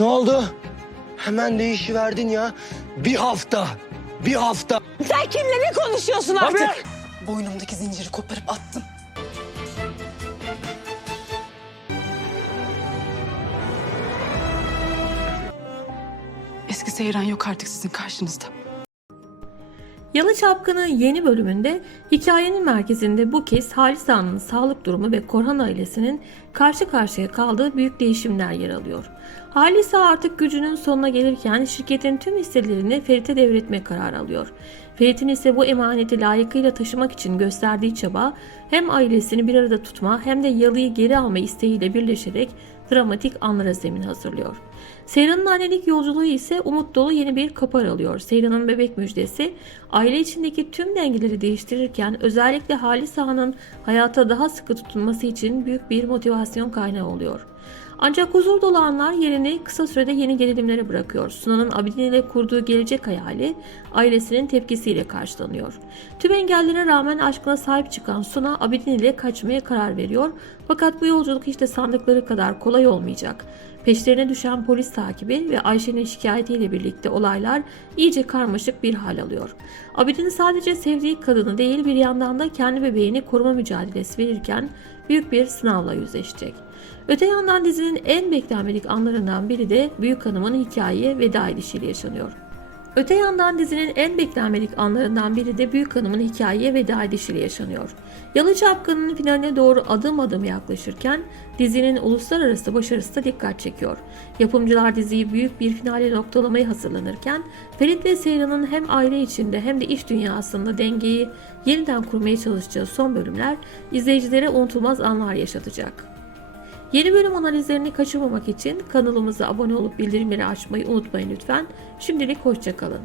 Ne oldu? Hemen değişiverdin ya. Bir hafta. Bir hafta. Sen kimle ne konuşuyorsun artık? Abi! Boynumdaki zinciri koparıp attım. Eski Seyran yok artık sizin karşınızda. Yalı Çapkını yeni bölümünde hikayenin merkezinde bu kez Halis Ağa'nın sağlık durumu ve Korhan ailesinin karşı karşıya kaldığı büyük değişimler yer alıyor. Halis Ağa artık gücünün sonuna gelirken şirketin tüm hisselerini Ferit'e devretme kararı alıyor. Ferit'in ise bu emaneti layıkıyla taşımak için gösterdiği çaba hem ailesini bir arada tutma hem de Yalı'yı geri alma isteğiyle birleşerek dramatik anlara zemin hazırlıyor. Seyran'ın annelik yolculuğu ise umut dolu yeni bir kapar alıyor. Seyran'ın bebek müjdesi aile içindeki tüm dengeleri değiştirirken özellikle Halis Ağa'nın hayata daha sıkı tutunması için büyük bir motivasyon kaynağı oluyor. Ancak huzur dolu anlar yerini kısa sürede yeni gerilimlere bırakıyor. Sunan'ın Abidin ile kurduğu gelecek hayali ailesinin tepkisiyle karşılanıyor. Tüm engellere rağmen aşkına sahip çıkan Suna Abidin ile kaçmaya karar veriyor. Fakat bu yolculuk hiç de sandıkları kadar kolay olmayacak. Peşlerine düşen polis takibi ve Ayşe'nin şikayetiyle birlikte olaylar iyice karmaşık bir hal alıyor. Abidin sadece sevdiği kadını değil bir yandan da kendi bebeğini koruma mücadelesi verirken büyük bir sınavla yüzleşecek. Öte yandan dizinin en beklenmedik anlarından biri de Büyük Hanım'ın hikayeye veda edişiyle yaşanıyor. Öte yandan dizinin en beklenmedik anlarından biri de Büyük Hanım'ın hikayeye veda edişiyle yaşanıyor. Yalı Çapkın'ın finaline doğru adım adım yaklaşırken dizinin uluslararası başarısı da dikkat çekiyor. Yapımcılar diziyi büyük bir finale noktalamaya hazırlanırken Ferit ve Seyran'ın hem aile içinde hem de iş dünyasında dengeyi yeniden kurmaya çalışacağı son bölümler izleyicilere unutulmaz anlar yaşatacak. Yeni bölüm analizlerini kaçırmamak için kanalımıza abone olup bildirimleri açmayı unutmayın lütfen. Şimdilik hoşçakalın.